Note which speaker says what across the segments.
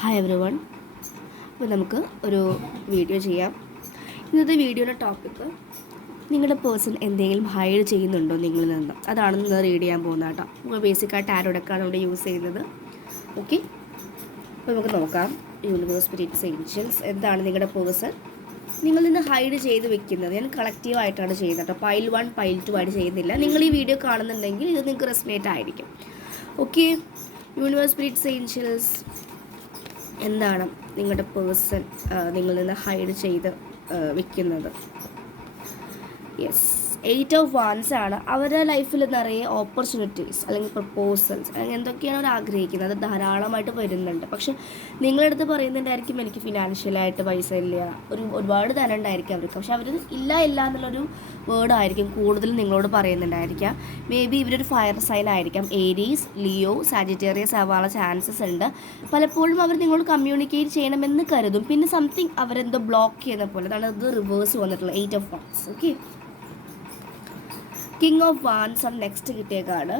Speaker 1: Hi every one അപ്പോൾ നമുക്ക് ഒരു വീഡിയോ ചെയ്യാം. ഇന്നത്തെ വീഡിയോയുടെ ടോപ്പിക്ക് നിങ്ങളുടെ പേഴ്സൺ എന്തെങ്കിലും ഹൈഡ് ചെയ്യുന്നുണ്ടോ നിങ്ങളിൽ നിന്ന്? അതാണ് ഇന്ന് റീഡ് ചെയ്യാൻ പോകുന്നത് കേട്ടോ. നമ്മൾ ബേസിക്കായിട്ട് ആരോടൊക്കെയാണ് ഇവിടെ യൂസ് ചെയ്യുന്നത്? ഓക്കെ അപ്പോൾ നമുക്ക് നോക്കാം. യൂണിവേഴ്സ് സ്പിരിറ്റ്സ് ഏഞ്ചൽസ് എന്താണ് നിങ്ങളുടെ പേഴ്സൺ നിങ്ങളിൽ നിന്ന് ഹൈഡ് ചെയ്ത് വെക്കുന്നത്. ഞാൻ കളക്റ്റീവായിട്ടാണ് ചെയ്യുന്നത് കേട്ടോ. പൈൽ വൺ പൈൽ ടു ആയിട്ട് ചെയ്യുന്നില്ല. നിങ്ങൾ ഈ വീഡിയോ കാണുന്നുണ്ടെങ്കിൽ ഇത് നിങ്ങൾക്ക് റെസ്നേറ്റ് ആയിരിക്കും. ഓക്കെ യൂണിവേഴ്സ് സ്പിരിറ്റ്സ് ഏഞ്ചൽസ് എന്താണ് നിങ്ങളുടെ പേഴ്സൺ നിങ്ങളിൽ നിന്ന് ഹൈഡ് ചെയ്ത് വെക്കുന്നത്? യെസ്. എയ്റ്റ് ഓഫ് വാൻസ് ആണ്. അവരുടെ ലൈഫിൽ നിറയെ ഓപ്പർച്യൂണിറ്റീസ് അല്ലെങ്കിൽ പ്രപ്പോസൽസ് അല്ലെങ്കിൽ എന്തൊക്കെയാണ് അവർ ആഗ്രഹിക്കുന്നത്? അത് ധാരാളമായിട്ട് വരുന്നുണ്ട്. പക്ഷെ നിങ്ങളടുത്ത് പറയുന്നുണ്ടായിരിക്കും എനിക്ക് ഫിനാൻഷ്യലായിട്ട് പൈസ ഇല്ല. ഒരു ഒരുപാട് ധനം ഉണ്ടായിരിക്കും അവർക്ക്. പക്ഷെ അവർ ഇല്ല ഇല്ല എന്നുള്ളൊരു വേർഡായിരിക്കും കൂടുതലും നിങ്ങളോട് പറയുന്നുണ്ടായിരിക്കാം മേ ബി ഇവരൊരു ഫയർ സൈൻ ആയിരിക്കാം. ഏരീസ് ലിയോ സാജിറ്റേറിയസ് ആവാനുള്ള ചാൻസസ് ഉണ്ട്. പലപ്പോഴും അവർ നിങ്ങളോട് കമ്മ്യൂണിക്കേറ്റ് ചെയ്യണമെന്ന് കരുതും. പിന്നെ സംതിങ് അവരെന്തോ ബ്ലോക്ക് ചെയ്യുന്ന പോലെ. അതാണ് അത് റിവേഴ്സ് വന്നിട്ടുള്ളത്. Eight of wands okay king of wands ആണ് നെക്സ്റ്റ് കിട്ടിയേക്കാണ്.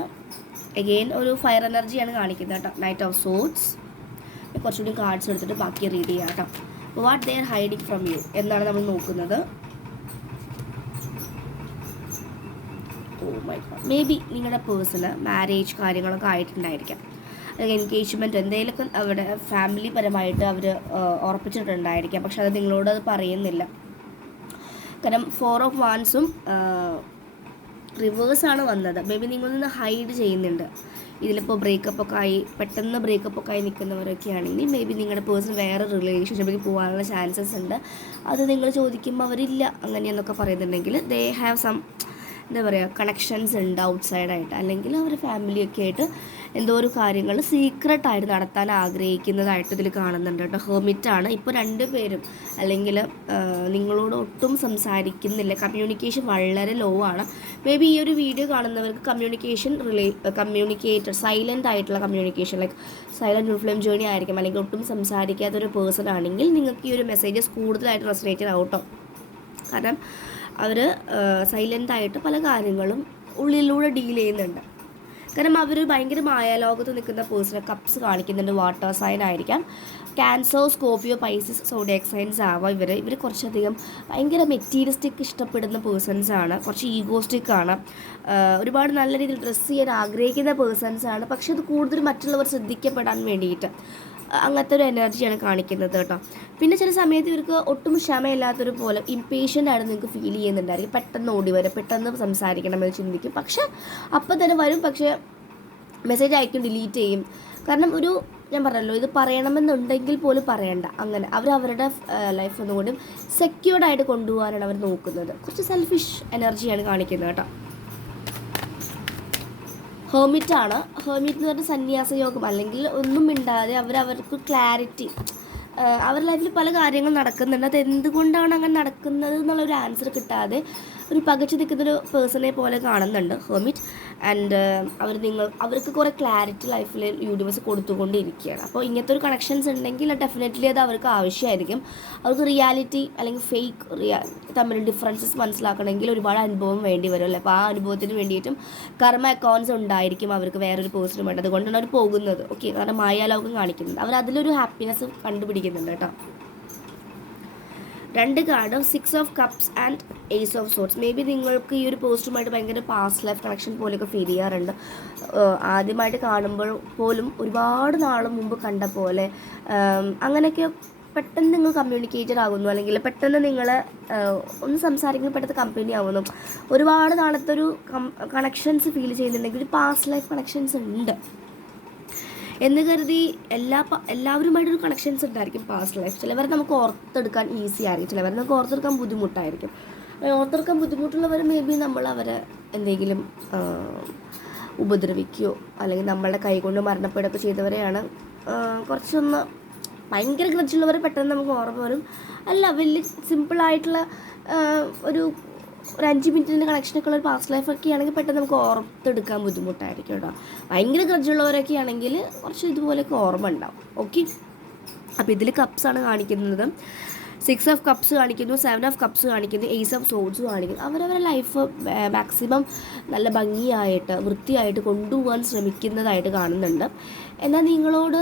Speaker 1: അഗെയിൻ ഒരു ഫയർ എനർജിയാണ് കാണിക്കുന്നത് കേട്ടോ. നൈറ്റ് ഓഫ് സോട്സ് കുറച്ചുകൂടി കാർഡ്സ് എടുത്തിട്ട് ബാക്കി റീഡ് ചെയ്യാം കേട്ടോ. What they are hiding from you എന്നാണ് നമ്മൾ നോക്കുന്നത്. മൈ മേ ബി നിങ്ങളുടെ പേഴ്സണൽ മാരേജ് കാര്യങ്ങളൊക്കെ ആയിട്ടുണ്ടായിരിക്കാം. അല്ലെങ്കിൽ എൻഗേജ്മെന്റ് എന്തെങ്കിലുമൊക്കെ അവിടെ ഫാമിലി പരമായിട്ട് അവർ ഉറപ്പിച്ചിട്ടുണ്ടായിരിക്കാം. പക്ഷെ അത് നിങ്ങളോട് അത് പറയുന്നില്ല. കാരണം ഫോർ ഓഫ് വാൻസും റിവേഴ്സാണ് വന്നത്. മേ ബി നിങ്ങളിൽ നിന്ന് ഹൈഡ് ചെയ്യുന്നുണ്ട്. ഇതിലിപ്പോൾ ബ്രേക്കപ്പ് ഒക്കെ ആയി പെട്ടെന്ന് ബ്രേക്കപ്പ് ഒക്കെ ആയി നിൽക്കുന്നവരൊക്കെ ആണെങ്കിൽ മേ ബി നിങ്ങളുടെ പേഴ്സൺ വേറെ റിലേഷൻഷിപ്പിലേക്ക് പോകാനുള്ള ചാൻസസ് ഉണ്ട്. അത് നിങ്ങൾ ചോദിക്കുമ്പോൾ അവരില്ല അങ്ങനെയെന്നൊക്കെ പറയുന്നുണ്ടെങ്കിൽ ദേ ഹാവ് സം എന്താ പറയുക കണക്ഷൻസ് ഉണ്ട് ഔട്ട്സൈഡായിട്ട് അല്ലെങ്കിൽ അവർ ഫാമിലിയൊക്കെ ആയിട്ട് എന്തോ ഒരു കാര്യങ്ങൾ സീക്രട്ടായിട്ട് നടത്താൻ ആഗ്രഹിക്കുന്നതായിട്ട് ഇതിൽ കാണുന്നുണ്ട് കേട്ടോ. ഹെർമിറ്റാണ് ഇപ്പോൾ രണ്ട് പേരും അല്ലെങ്കിൽ നിങ്ങളോട് ഒട്ടും സംസാരിക്കുന്നില്ല. കമ്മ്യൂണിക്കേഷൻ വളരെ ലോ ആണ്. മേ ബി ഈ ഒരു വീഡിയോ കാണുന്നവർക്ക് കമ്മ്യൂണിക്കേഷൻ റിലേ കമ്മ്യൂണിക്കേറ്റർ സൈലന്റ് ആയിട്ടുള്ള communication like silent influence journey ആയിരിക്കും. അല്ലെങ്കിൽ ഒട്ടും സംസാരിക്കാത്തൊരു പേഴ്സൺ ആണെങ്കിൽ നിങ്ങൾക്ക് ഈ ഒരു മെസ്സേജസ് കൂടുതലായിട്ട് റെസിനേറ്റഡ് ആവട്ടോ കാരണം അവർ സൈലന്റ് ആയിട്ട് പല കാര്യങ്ങളും ഉള്ളിലൂടെ ഡീൽ ചെയ്യുന്നുണ്ട്. കാരണം അവർ ഭയങ്കര മായാലോകത്ത് നിൽക്കുന്ന പേഴ്സണൽ കപ്സ് കാണിക്കുന്നുണ്ട് വാട്ടർ സൈൻ ആയിരിക്കാം. Cancer Scorpio Pisces zodiac signs ആവാം ഇവർ ഇവർ കുറച്ചധികം ഭയങ്കര മെറ്റീരിയലിസ്റ്റിക് ഇഷ്ടപ്പെടുന്ന പേഴ്സൺസ് ആണ്. കുറച്ച് ഈഗോസ്റ്റിക് ആണ്. ഒരുപാട് നല്ല രീതിയിൽ ഡ്രസ്സ് ചെയ്യാൻ ആഗ്രഹിക്കുന്ന പേഴ്സൺസ് ആണ്. പക്ഷെ അത് കൂടുതൽ മറ്റുള്ളവർ ശ്രദ്ധിക്കപ്പെടാൻ വേണ്ടിയിട്ട് അങ്ങനത്തെ ഒരു എനർജിയാണ് കാണിക്കുന്നത് കേട്ടോ. പിന്നെ ചില സമയത്ത് ഇവർക്ക് ഒട്ടും ക്ഷമയില്ലാത്തൊരു പോലെ ഇമ്പേഷ്യന്റ് ആയിട്ട് നിങ്ങൾക്ക് ഫീൽ ചെയ്യുന്നുണ്ടായിരിക്കും. പെട്ടെന്ന് ഓടി വരും. പെട്ടെന്ന് സംസാരിക്കണം എന്ന് ചിന്തിക്കും. പക്ഷെ അപ്പം തന്നെ വരും. പക്ഷേ മെസ്സേജ് അയക്കും ഡിലീറ്റ് ചെയ്യും. കാരണം ഒരു ഞാൻ പറഞ്ഞല്ലോ ഇത് പറയണമെന്നുണ്ടെങ്കിൽ പോലും പറയണ്ട. അങ്ങനെ അവർ അവരുടെ ലൈഫ് ഒന്നുകൂടി സെക്യൂർഡായിട്ട് കൊണ്ടുപോകാനാണ് അവർ നോക്കുന്നത്. കുറച്ച് സെൽഫിഷ് എനർജിയാണ് കാണിക്കുന്നത് കേട്ടോ. ഹേമിറ്റ് ആണ്. ഹേമിറ്റ് എന്ന് പറഞ്ഞ സന്യാസ യോഗം. അല്ലെങ്കിൽ ഒന്നും മിണ്ടാതെ അവർ അവർക്ക് ക്ലാരിറ്റി അവരുടെ ലൈഫിൽ പല കാര്യങ്ങൾ നടക്കുന്നുണ്ട്. അത് എന്തുകൊണ്ടാണ് അങ്ങനെ നടക്കുന്നത് എന്നുള്ളൊരു ആൻസർ കിട്ടാതെ ഒരു പകച്ചു നിൽക്കുന്നൊരു പേഴ്സണെ പോലെ കാണുന്നുണ്ട് ഹെർമിറ്റ് ആൻഡ് അവർ നിങ്ങൾ അവർക്ക് കുറേ ക്ലാരിറ്റി ലൈഫിൽ യൂണിവേഴ്സ് കൊടുത്തുകൊണ്ടിരിക്കുകയാണ്. അപ്പോൾ ഇങ്ങനത്തെ ഒരു കണക്ഷൻസ് ഉണ്ടെങ്കിൽ ഡെഫിനറ്റ്ലി അത് അവർക്ക് ആവശ്യമായിരിക്കും. അവർക്ക് റിയാലിറ്റി അല്ലെങ്കിൽ ഫേക്ക് റിയാ തമ്മിൽ ഡിഫറൻസസ് മനസ്സിലാക്കണമെങ്കിൽ ഒരുപാട് അനുഭവം വേണ്ടി വരും അല്ലേ? അപ്പോൾ ആ അനുഭവത്തിന് വേണ്ടിയിട്ടും കർമ്മ അക്കൗണ്ട്സ് ഉണ്ടായിരിക്കും അവർക്ക് വേറൊരു പേഴ്സണും അതുകൊണ്ടാണ് അവർ പോകുന്നത്. ഓക്കെ കാരണം മായാലോകം കാണിക്കുന്നത്. അവർ അതിലൊരു ഹാപ്പിനെസ് കണ്ടുപിടിക്കുന്നുണ്ട് കേട്ടോ. രണ്ട് card six of cups and ace of swords maybe നിങ്ങൾക്ക് ഈ ഒരു പോസ്റ്റുമായിട്ട് ഭയങ്കര പാസ്റ്റ് ലൈഫ് കണക്ഷൻ പോലെയൊക്കെ ഫീൽ ചെയ്യാറുണ്ട്. ആദ്യമായിട്ട് കാണുമ്പോൾ പോലും ഒരുപാട് നാൾ മുമ്പ് കണ്ട പോലെ അങ്ങനെയൊക്കെ പെട്ടെന്ന് നിങ്ങൾ കമ്മ്യൂണിക്കേറ്റഡ് ആകുന്നു. അല്ലെങ്കിൽ പെട്ടെന്ന് നിങ്ങൾ ഒന്ന് സംസാരിക്കുമ്പോൾ പെട്ടെന്ന് കമ്പനി ആവുന്നു. ഒരുപാട് നാളത്തെ ഒരു കണക്ഷൻസ് ഫീൽ ചെയ്യുന്നുണ്ടെങ്കിൽ ഒരു പാസ്റ്റ് ലൈഫ് കണക്ഷൻസ് ഉണ്ട്. എന്ന് കരുതി എല്ലാ എല്ലാവരുമായിട്ടൊരു കണക്ഷൻസ് ഉണ്ടായിരിക്കും പാസ്റ്റ് ലൈഫ് ചിലവർ നമുക്ക് ഓർത്തെടുക്കാൻ ഈസി ആയിരിക്കും. ചിലവർ നമുക്ക് ഓർത്തെടുക്കാൻ ബുദ്ധിമുട്ടായിരിക്കും. ഓർത്തെടുക്കാൻ ബുദ്ധിമുട്ടുള്ളവർ മേ ബി നമ്മൾ അവരെ എന്തെങ്കിലും ഉപദ്രവിക്കുകയോ അല്ലെങ്കിൽ നമ്മളുടെ കൈകൊണ്ട് മരണപ്പെടുകയൊക്കെ ചെയ്തവരെയാണ് കുറച്ചൊന്ന് ഭയങ്കര ഗ്രജുള്ളവർ പെട്ടെന്ന് നമുക്ക് ഓർമ്മ വരും. അല്ല വലിയ സിമ്പിളായിട്ടുള്ള ഒരു ഒരു അഞ്ച് മിനിറ്റിന്റെ കണക്ഷനൊക്കെ ഉള്ള ഒരു പാസ്റ്റ് ലൈഫൊക്കെ ആണെങ്കിൽ പെട്ടെന്ന് നമുക്ക് ഓർത്തെടുക്കാൻ ബുദ്ധിമുട്ടായിരിക്കും കേട്ടോ. ഭയങ്കര ഗ്രജുള്ളവരൊക്കെ ആണെങ്കിൽ കുറച്ച് ഇതുപോലെയൊക്കെ ഓർമ്മ ഉണ്ടാവും. ഓക്കെ അപ്പോൾ ഇതിൽ കപ്സാണ് കാണിക്കുന്നത്. സിക്സ് ഓഫ് കപ്സ് കാണിക്കുന്നു സെവൻ ഓഫ് കപ്സ് കാണിക്കുന്നു എയ്സ് ഓഫ് സോഡ്സ് കാണിക്കുന്നു. അവരവരുടെ ലൈഫ് മാക്സിമം നല്ല ഭംഗിയായിട്ട് വൃത്തിയായിട്ട് കൊണ്ടുപോകാൻ ശ്രമിക്കുന്നതായിട്ട് കാണുന്നുണ്ട്. എന്നാൽ നിങ്ങളോട്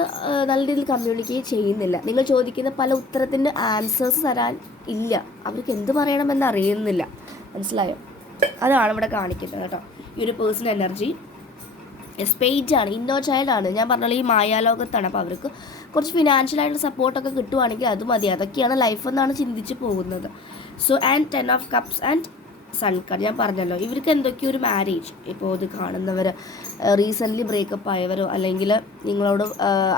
Speaker 1: നല്ല രീതിയിൽ കമ്മ്യൂണിക്കേറ്റ് ചെയ്യുന്നില്ല. നിങ്ങൾ ചോദിക്കുന്ന പല ഉത്തരത്തിന്റെ ആൻസേഴ്സ് തരാൻ ഇല്ല. അവർക്ക് എന്ത് പറയണമെന്ന് അറിയുന്നില്ല. മനസ്സിലായോ? അതാണ് ഇവിടെ കാണിക്കുന്നത് കേട്ടോ. ഈ ഒരു പേഴ്സണൽ എനർജി സ്പേജ് ആണ് ഇന്നോ ചൈൽഡ് ആണ്. ഞാൻ പറഞ്ഞ ഈ മായാലോകത്താണ്. അപ്പോൾ അവർക്ക് കുറച്ച് ഫിനാൻഷ്യലായിട്ട് സപ്പോർട്ടൊക്കെ കിട്ടുവാണെങ്കിൽ അത് മതി. അതൊക്കെയാണ് ലൈഫ് എന്നാണ് ചിന്തിച്ച് പോകുന്നത്. So and ten of cups and sun ഞാൻ പറഞ്ഞല്ലോ ഇവർക്ക് എന്തൊക്കെയോ ഒരു മാരേജ് ഇപ്പോൾ ഇത് കാണുന്നവർ റീസെന്റ്ലി ബ്രേക്കപ്പ് ആയവരോ അല്ലെങ്കിൽ നിങ്ങളോട്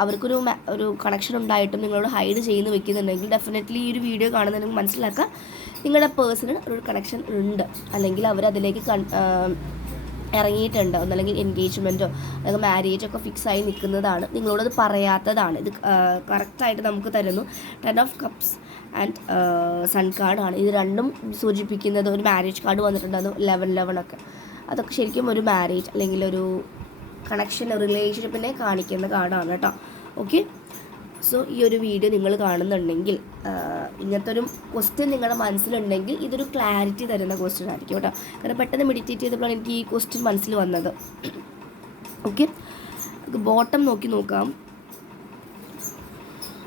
Speaker 1: അവർക്കൊരു ഒരു കണക്ഷൻ ഉണ്ടായിട്ടും നിങ്ങളോട് ഹൈഡ് ചെയ്യുന്ന വെക്കുന്നുണ്ടെങ്കിൽ ഡെഫിനറ്റ്ലി ഈ ഒരു വീഡിയോ കാണുന്നതിന് മനസ്സിലാക്കുക നിങ്ങളുടെ പേഴ്സണൽ ഒരു കണക്ഷൻ ഉണ്ട്. അല്ലെങ്കിൽ അവരതിലേക്ക് കൺ ഇറങ്ങിയിട്ടുണ്ട്? ഒന്നല്ലെങ്കിൽ എൻഗേജ്മെന്റോ അല്ലെങ്കിൽ മാരേജ് ഒക്കെ ഫിക്സ് ആയി നിൽക്കുന്നതാണ് നിങ്ങളോടത് പറയാത്തതാണ്. ഇത് കറക്റ്റായിട്ട് നമുക്ക് തരുന്നു. Ten of cups and sun കാർഡാണ് ഇത് രണ്ടും സൂചിപ്പിക്കുന്നത് ഒരു മാരേജ് കാർഡ് വന്നിട്ടുണ്ട്. അത് ലെവൻ ലെവൻ ഒക്കെ. അതൊക്കെ ശരിക്കും ഒരു മാരേജ് അല്ലെങ്കിൽ ഒരു കണക്ഷൻ റിലേഷൻഷിപ്പിനെ കാണിക്കുന്ന കാർഡാണ് കേട്ടോ. ഓക്കെ സോ ഈ ഒരു വീഡിയോ നിങ്ങൾ കാണുന്നുണ്ടെങ്കിൽ ഇങ്ങനത്തെ ഒരു ക്വസ്റ്റ്യൻ നിങ്ങളുടെ മനസ്സിലുണ്ടെങ്കിൽ ഇതൊരു ക്ലാരിറ്റി തരുന്ന ക്വസ്റ്റ്യൻ ആയിരിക്കും കേട്ടോ. കാരണം പെട്ടെന്ന് മെഡിറ്റേറ്റ് ചെയ്തപ്പോഴാണ് എനിക്ക് ഈ ക്വസ്റ്റ്യൻ മനസ്സിൽ വന്നത്. ഓക്കെ ബോട്ടം നോക്കി നോക്കാം.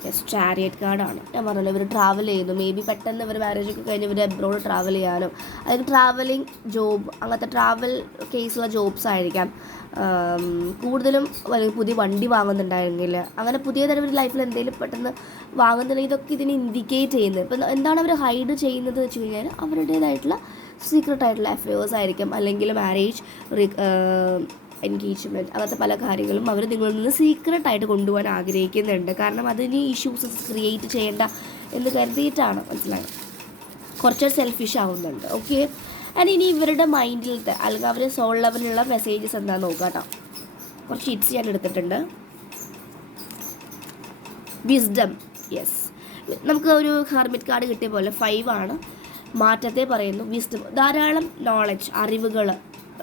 Speaker 1: യെസ് ചാരിയറ്റ് കാർഡാണ് ഞാൻ പറഞ്ഞല്ലോ ഇവർ ട്രാവൽ ചെയ്യുന്നു. മേ ബി പെട്ടെന്ന് ഇവർ മാരേജ് ഒക്കെ കഴിഞ്ഞ് ഇവർ എബ്രോഡ് ട്രാവൽ ചെയ്യാനോ. അതായത് ട്രാവലിംഗ് ജോബ് അങ്ങനത്തെ ട്രാവൽ കേസുള്ള ജോബ്സ് ആയിരിക്കാം. കൂടുതലും പുതിയ വണ്ടി വാങ്ങുന്നുണ്ടായിരുന്നില്ല. അങ്ങനെ പുതിയ തരം ഒരു ലൈഫിൽ എന്തെങ്കിലും പെട്ടെന്ന് വാങ്ങുന്നുണ്ടെങ്കിൽ ഇതൊക്കെ ഇതിനെ ഇൻഡിക്കേറ്റ് ചെയ്യുന്നത്. ഇപ്പം എന്താണ് അവർ ഹൈഡ് ചെയ്യുന്നത് വെച്ച് കഴിഞ്ഞാൽ അവരുടേതായിട്ടുള്ള സീക്രട്ട് ആയിട്ടുള്ള അഫയേഴ്സ് ആയിരിക്കും. അല്ലെങ്കിൽ മാരേജ് എൻഗേജ്മെന്റ് അങ്ങനത്തെ പല കാര്യങ്ങളും അവർ നിങ്ങളിൽ നിന്ന് സീക്രട്ട് ആയിട്ട് കൊണ്ടുപോകാൻ ആഗ്രഹിക്കുന്നുണ്ട്. കാരണം അതിന് ഇഷ്യൂസ് ക്രിയേറ്റ് ചെയ്യേണ്ട എന്ന് കരുതിയിട്ടാണ്. മനസ്സിലായത് കുറച്ച് സെൽഫിഷ് ആവുന്നുണ്ട്. ഓക്കെ ആൻഡ് ഇനി ഇവരുടെ മൈൻഡിലത്തെ അല്ലെങ്കിൽ അവരുടെ സോൾ ലെവലിലുള്ള മെസ്സേജസ് എന്താണെന്ന് നോക്കാം കുറച്ച് ഹിറ്റ്സ് ഞാൻ എടുത്തിട്ടുണ്ട്. വിസ്ഡം യെസ് നമുക്ക് ഒരു ഹാർമിറ്റ് കാർഡ് കിട്ടിയ പോലെ ഫൈവ് ആണ്. മാറ്റത്തെ പറയുന്നു. വിസ്ഡം ധാരാളം നോളജ് അറിവുകൾ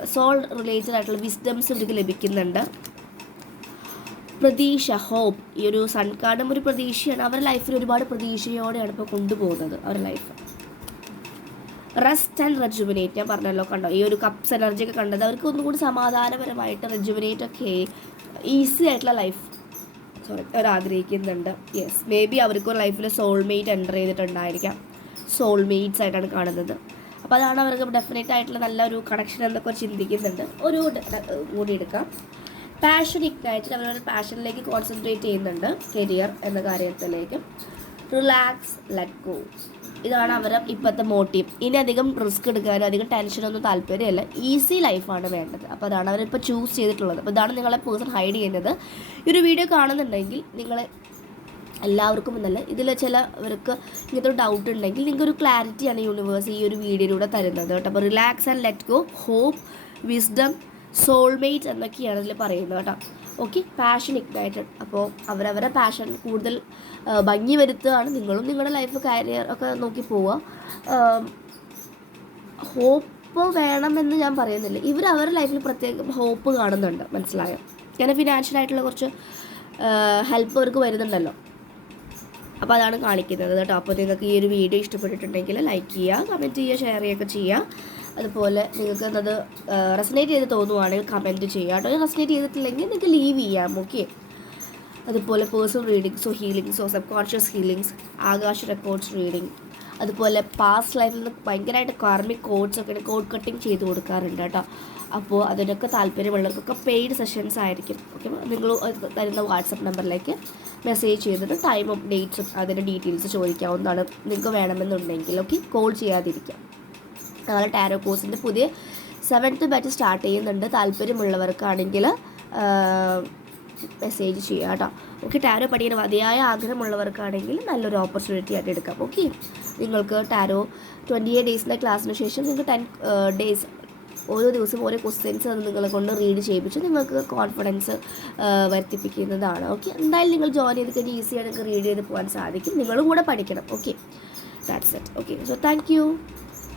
Speaker 1: സോൾ റിലേറ്റഡ് ആയിട്ടുള്ള വിസ്ഡംസ് ഇവർക്ക് ലഭിക്കുന്നുണ്ട്. പ്രതീക്ഷ ഹോപ്പ് ഈ ഒരു സൺ കാർഡും ഒരു പ്രതീക്ഷയാണ്. അവരുടെ ലൈഫിൽ ഒരുപാട് പ്രതീക്ഷയോടെയാണ് ഇപ്പോൾ കൊണ്ടുപോകുന്നത് അവരുടെ ലൈഫ് റെസ്റ്റ് ആൻഡ് റെജുബിനേറ്റ് ഞാൻ പറഞ്ഞല്ലോ കണ്ടോ? ഈ ഒരു കപ്സ് എനർജി ഒക്കെ കണ്ടത് അവർക്ക് ഒന്നും കൂടി സമാധാനപരമായിട്ട് റെജുബിനേറ്റ് ഒക്കെ ഈസി ആയിട്ടുള്ള ലൈഫ് സോറി അവർ ആഗ്രഹിക്കുന്നുണ്ട്. യെസ് മേ ബി അവർക്ക് ലൈഫിൽ സോൾമേറ്റ് എന്റർ ചെയ്തിട്ടുണ്ടായിരിക്കാം. സോൾമേറ്റ്സ് ആയിട്ടാണ് കാണുന്നത്. അപ്പോൾ അതാണ് അവർക്ക് ഡെഫിനറ്റ് ആയിട്ടുള്ള നല്ലൊരു കണക്ഷൻ എന്നൊക്കെ ചിന്തിക്കുന്നുണ്ട്. ഒരു കൂടി എടുക്കാം. പാഷൻ ഇഗ്നൈറ്റഡ് അവരവരുടെ പാഷനിലേക്ക് കോൺസെൻട്രേറ്റ് ചെയ്യുന്നുണ്ട് കരിയർ എന്ന കാര്യത്തിലേക്ക്. റിലാക്സ് ലെറ്റ് ഗോ ഇതാണ് അവരുടെ ഇപ്പോഴത്തെ മോട്ടീവ് ഇനി അധികം റിസ്ക് എടുക്കാനും അധികം ടെൻഷനൊന്നും താല്പര്യമല്ല. ഈസി ലൈഫാണ് വേണ്ടത്. അപ്പോൾ അതാണ് അവരിപ്പോൾ ചൂസ് ചെയ്തിട്ടുള്ളത്. അപ്പോൾ ഇതാണ് നിങ്ങളെ പേഴ്സൺ ഹൈഡ് ചെയ്യുന്നത്. ഈ ഒരു വീഡിയോ കാണുന്നുണ്ടെങ്കിൽ നിങ്ങൾ എല്ലാവർക്കും എന്നല്ല. ഇതിൽ ചിലവർക്ക് ഇങ്ങനത്തെ ഡൗട്ട് ഉണ്ടെങ്കിൽ നിങ്ങൾക്ക് ഒരു ക്ലാരിറ്റിയാണ് യൂണിവേഴ്സ് ഈ ഒരു വീഡിയോയിലൂടെ തരുന്നത് കേട്ടോ. അപ്പോൾ relax and let go hope wisdom soulmate എന്നൊക്കെയാണ് ഇതിൽ പറയുന്നത് കേട്ടോ. ഓക്കെ പാഷൻ ഇഗ്നൈറ്റഡ് അപ്പോൾ അവരവരുടെ പാഷൻ കൂടുതൽ ഭംഗി വരുത്തുകയാണ്. നിങ്ങളും നിങ്ങളുടെ ലൈഫ് കരിയർ ഒക്കെ നോക്കി പോവുക. ഹോപ്പ് വേണമെന്ന് ഞാൻ പറയുന്നില്ല. ഇവർ അവരുടെ ലൈഫിൽ പ്രത്യേകം ഹോപ്പ് കാണുന്നുണ്ട്. മനസ്സിലായോ? ഞാൻ ഫിനാൻഷ്യലായിട്ടുള്ള കുറച്ച് ഹെൽപ്പ് അവർക്ക് വരുന്നുണ്ടല്ലോ. അപ്പോൾ അതാണ് കാണിക്കുന്നത് കേട്ടോ. അപ്പോൾ നിങ്ങൾക്ക് ഈ ഒരു വീഡിയോ ഇഷ്ടപ്പെട്ടിട്ടുണ്ടെങ്കിൽ ലൈക്ക് ചെയ്യുക കമന്റ് ചെയ്യുക ഷെയർ ചെയ്യുകയൊക്കെ ചെയ്യുക. അതുപോലെ നിങ്ങൾക്ക് എന്നത് റെസനേറ്റ് ചെയ്ത് തോന്നുവാണെങ്കിൽ കമന്റ് ചെയ്യുക കേട്ടോ. റെസനേറ്റ് ചെയ്തിട്ടില്ലെങ്കിൽ നിങ്ങൾക്ക് ലീവ് ചെയ്യാം ഓക്കെ അതുപോലെ പേഴ്സണൽ റീഡിങ്സോ ഹീലിങ്സോ subconscious healings Akasha records reading അതുപോലെ പാസ്റ്റ് ലൈഫിൽ നിന്ന് ഭയങ്കരമായിട്ട് കാർമിക് കോഡ്സ് ഒക്കെ കോഡ് കട്ടിങ് ചെയ്ത് കൊടുക്കാറുണ്ട് കേട്ടോ. അപ്പോൾ അതിനൊക്കെ താല്പര്യമുള്ളവർക്കൊക്കെ പെയ്ഡ് സെഷൻസ് ആയിരിക്കും. ഓക്കെ നിങ്ങൾ തരുന്ന വാട്സപ്പ് നമ്പറിലേക്ക് മെസ്സേജ് ചെയ്തിട്ട് ടൈമും ഡേറ്റ്സും അതിന്റെ ഡീറ്റെയിൽസ് ചോദിക്കാവുന്നതാണ് നിങ്ങൾക്ക് വേണമെന്നുണ്ടെങ്കിൽ. ഓക്കെ കോൾ ചെയ്യാതിരിക്കാം ഞങ്ങൾ ടാരോ കോഴ്സിന്റെ പുതിയ സെവൻത്ത് ബാച്ച് സ്റ്റാർട്ട് ചെയ്യുന്നുണ്ട്. താല്പര്യമുള്ളവർക്കാണെങ്കിൽ മെസ്സേജ് ചെയ്യുക കേട്ടോ. ഓക്കെ ടാരോ പഠിക്കാൻ മതിയായ ആഗ്രഹമുള്ളവർക്കാണെങ്കിൽ നല്ലൊരു ഓപ്പർച്യൂണിറ്റി ആയിട്ട് എടുക്കാം. ഓക്കെ നിങ്ങൾക്ക് ടാരോ ട്വന്റി എയ്റ്റ് ഡേയ്സിന്റെ ക്ലാസ്സിന് ശേഷം നിങ്ങൾക്ക് ടെൻ ഡേയ്സ് ഓരോ ദിവസം ഓരോ ക്വസ്റ്റ്യൻസ് അത് നിങ്ങളെ കൊണ്ട് റീഡ് ചെയ്യിപ്പിച്ച് നിങ്ങൾക്ക് കോൺഫിഡൻസ് വർദ്ധിപ്പിക്കുന്നതാണ്. ഓക്കെ എന്തായാലും നിങ്ങൾ ജോയിൻ ചെയ്ത് കഴിഞ്ഞാൽ ഈസി ആയിട്ട് റീഡ് ചെയ്ത് പോകാൻ സാധിക്കും. നിങ്ങളും കൂടെ പഠിക്കണം. Okay that's it okay so thank